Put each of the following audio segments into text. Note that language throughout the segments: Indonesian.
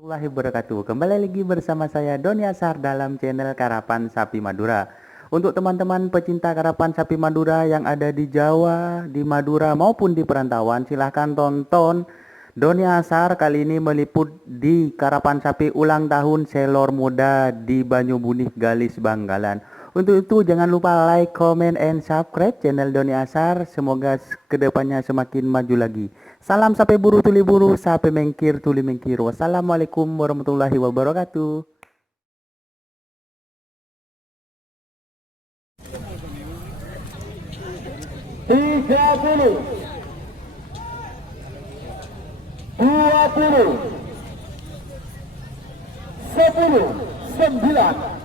Warahmatullahi wabarakatuh. Kembali lagi bersama saya Doni Asar dalam channel Karapan Sapi Madura. Untuk teman-teman pecinta karapan sapi Madura yang ada di Jawa, di Madura maupun di perantauan, silahkan tonton Doni Asar kali ini meliput di karapan sapi ulang tahun Selor Muda di Banyubunih Galis Bangkalan. Untuk itu jangan lupa like, comment, and subscribe channel Doni Asar. Semoga kedepannya semakin maju lagi. Salam sapi buru tuli buru, sapi mengkir tuli mengkir. Wassalamualaikum warahmatullahi wabarakatuh. Tiga puluh, 20, 10, 9.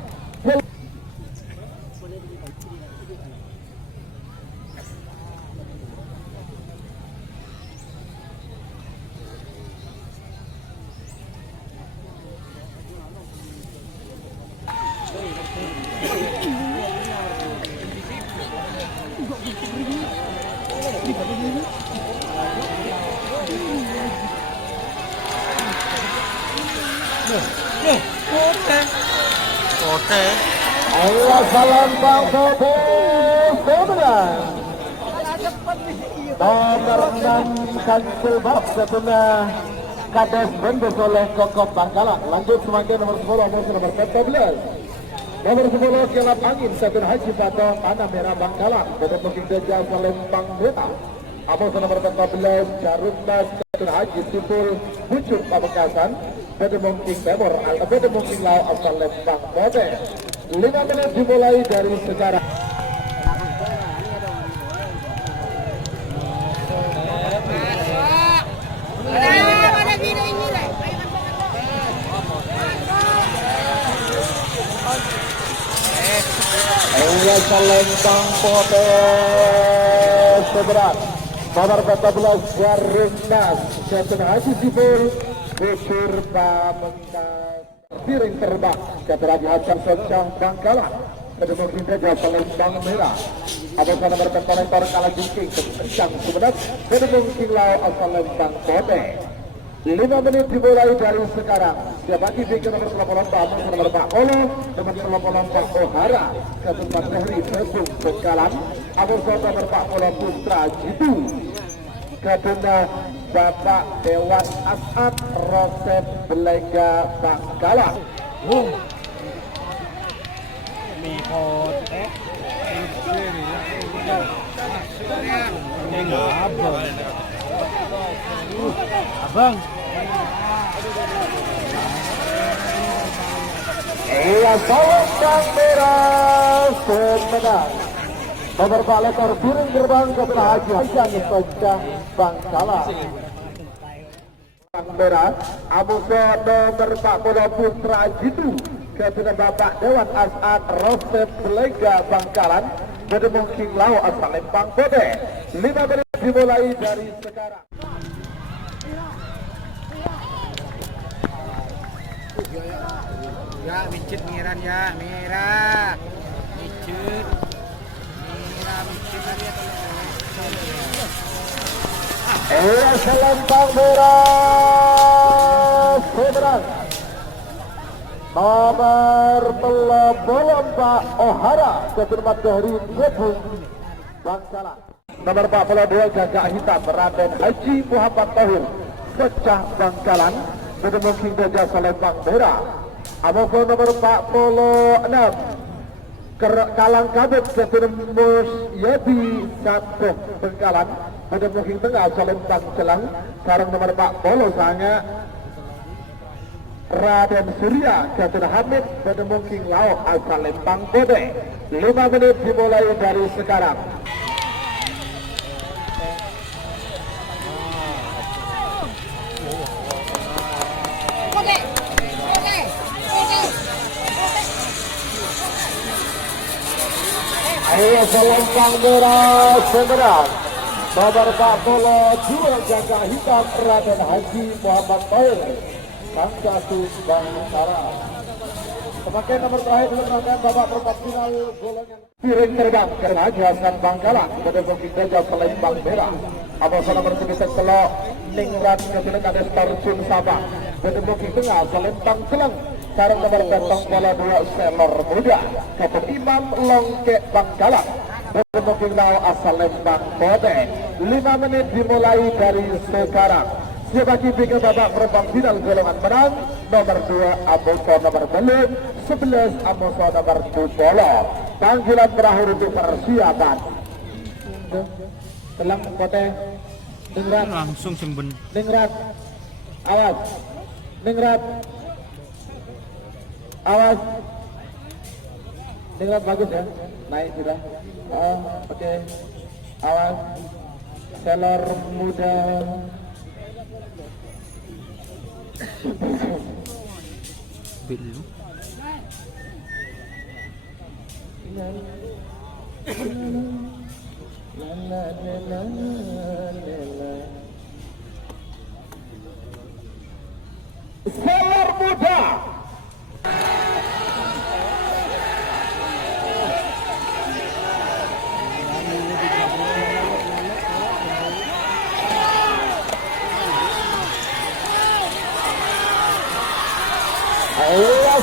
Kote. Allah salam Bang Bobo kemenang. Nomor 6 Kansil Bab satunya Kades Bendes oleh Kokop Bangkalan. Lanjut semakin nomor 10 musuh nomor 14. Nomor 10 Kelap Angin satu Haji Patong Tanah Merah Bangkalan. Pada Bukit Gajah Salempang Merah. Musuh nomor 14 Jarumnas satu Haji Sipul Bucur Pamekasan. Pada Mungking Timur atau pada Mungking Lau asal Lembang Bote. 5 menit dimulai dari sekarang. Lembang Bote seberat. Nomor 14 Jarumnas Captain Haji Sipul Bucur Pamekasan. Piring terbang Captain Haji Hasan Socang Bangkalan. Kedua kita jawab Lembang Merah. Atas nomor konektor kalah jingking kencang sebenarnya. Kedua Lau asal Lembang Bote. 5 menit dimulai dari sekarang. Dia bagi pikir nomor 84 nomor Pak Olo, nomor 84 Ohara, Captain Matahari Sebung Bangkalan. Atas nomor Pak Olo Putra Jitu. Kedua Bapak Dewan Asad Rosep Belega Bangkalan. Mi kote. Ini abang. Abang. Iya, Salempang Merah semenang. Nomor Pak Lekor piring gerbang Captain Haji Hasan Socang Bangkalan. Merah, Amuso nomor Pak Bola Putra Jitu. Kepada Bapak Dewan Asad Rosep Belega Bangkalan. Pada Mungking Lau asal Lembang Bote. 5 menit dimulai dari sekarang. Ya, micit miran ya, merah. Micit. Merah, micit lagi Selempang Merah seberang. Nomor 10 Pak Ohara Captain Matahari Sebung Bangkalan. Nomor 42 Gagak Hitam Raden Haji Muhammad Tahir Pecah Bangkalan. Ketemu King Gajah Selempang Merah. Amoko nomor 46 Kalang Kabut Captain Mus Yadi Satu Bangkalan. Pada Mungking Tengah Selempang Celang. Sekarang nomor 40 sangat Raden Surya Captain Hamid pada Mungking Lau asal Lembang Bote. 5 menit dimulai dari sekarang. Ayo Selempang Merah seberang. Nomor 42 Jaga Hitam Raden Haji Muhammad Tahir Bangkalan Bangkalan. Sebagai nomor terakhir dilakukan babak perempat final golongan piring terbang karena Haji Hasan Bangkalan pada Bukit Gajah Selempang Merah. Apa salah nomor 9 Selok Ningrat Kebilang Kades Tarjun Sabah Berdemokri tengah Selempang Seleng. Sarung nomor petong bola 2 Selor Muda. Kapten Imam Longke Bangkalan. Berdemokri now asal Lembang Bote. 5 menit dimulai dari sekarang. Siapa kipi ke babak perempat final golongan menang. Nomor 2 Amoso nomor Belut. 11 Amoso nomor Dupolo. Panggilan terakhir untuk persiapan. Telang Bote. Ningrat. Langsung semben. Ningrat. Awas. Ningrat. Awas. Ningrat bagus ya. Naik sudah. Oke. Awas. Selor Muda. Belum. Selor Muda.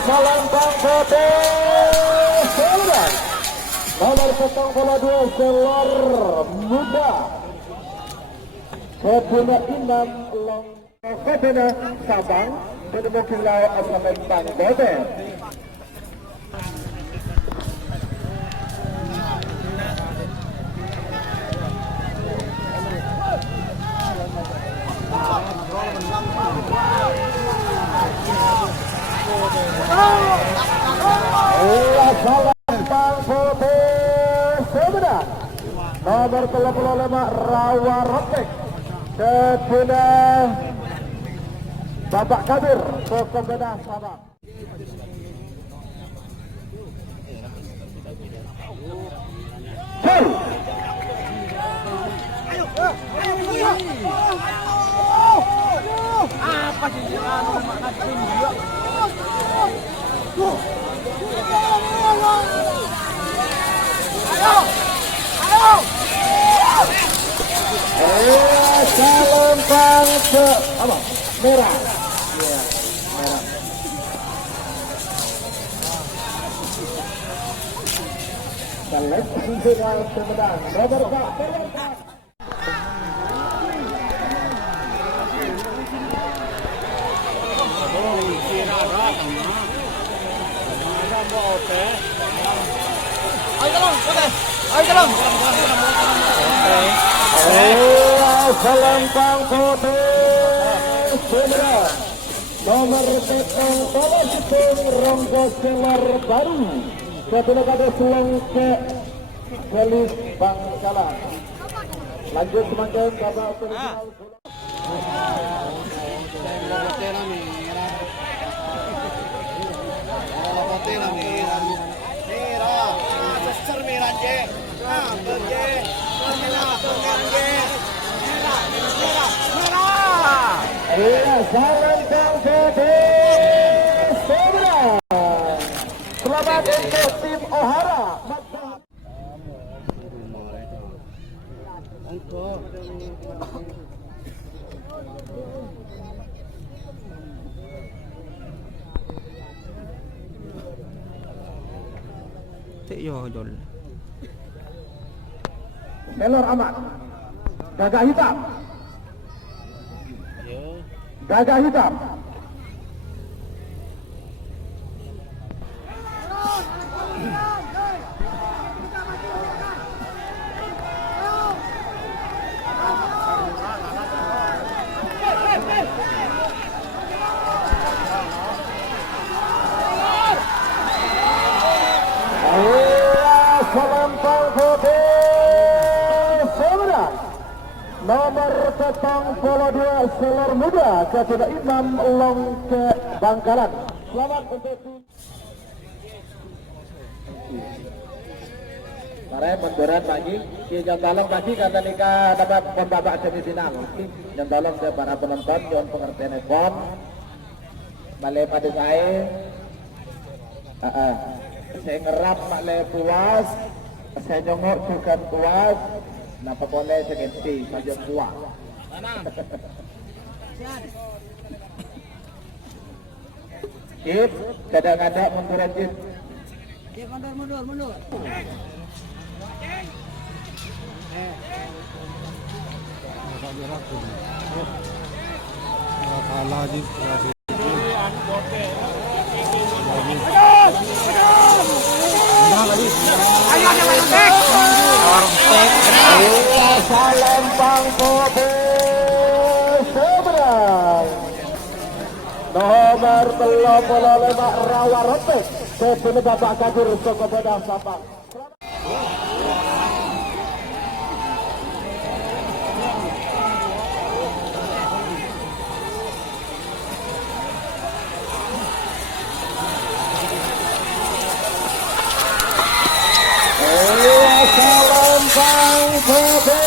Selempang Bote Selor. Nomor petang bola 2 Selor Muda. Kedua Imam Long Kedua Sabang. Berdemokri lawan Selempang Bote. Selempang Bote Sebenar. Nomor 35 Rawa Rotek. Kedua Bapak Kabir Kokobedah Sabang. Apa sih anu makasih juga. Selempang apa? Merah. Iya, merah. Selempang final Sumedang. Nomor 4. Selempang Bote Sumedang. Nomor petang bola situng Ronggo Selor Baru. Kedua kali Selongke Gelis Bangkalan. Lanjut semakin babak final. Selempang Bote Sumedang. Selamat untuk tim Ohara. Cek yo jol. Selor Amat. Gagak hitam. Gagak hitam. Selempang Bote Sumedang. Nomor petang bola 2 Selor Muda. Kedua Imam Longke Bangkalan. Selamat untuk tim. Mari munduran pagi, jam tolong pagi kata nikah dapat pembabak semifinal. Jam tolong ke para penonton, jangan pengertian pon. Malay pada saya ngerap malay puas, saya nyongok bukan puas. Napa boleh segensi saja puas. It, kadang-kadang mundur aja. Mundur. Salempang Bobe seberang. Nomor 35 Rawa Ropek. Sepuluh Bapak Kadir Soko Bedah Bapak. Salempang Bobe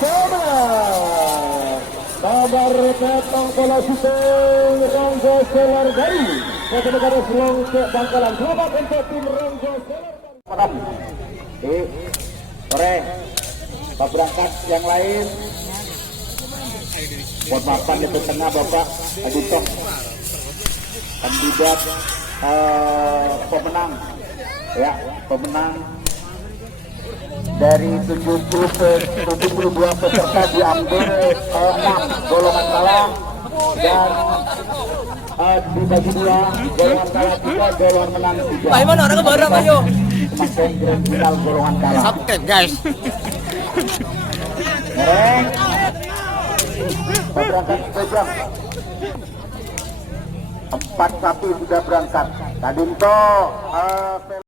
seberang. Nomor petong bola shooting Ronggo Seller dari Kota Negara Selong ke Bangkalan. Selamat untuk tim Ronggo Seller. Sore, Pak berangkat yang lain. Buat mapan di tengah Bapak Adito, kandidat pemenang, ya pemenang dari 72 peserta diambil 6 golongan kalah dan dibagi 2 golongan kalah 3 golongan menang 3. Ayo mana orang bareng ayo. Semakin grand final golongan kalah. Subscribe guys. Mereng berangkat pegang 4 sapi sudah berangkat. Kadinto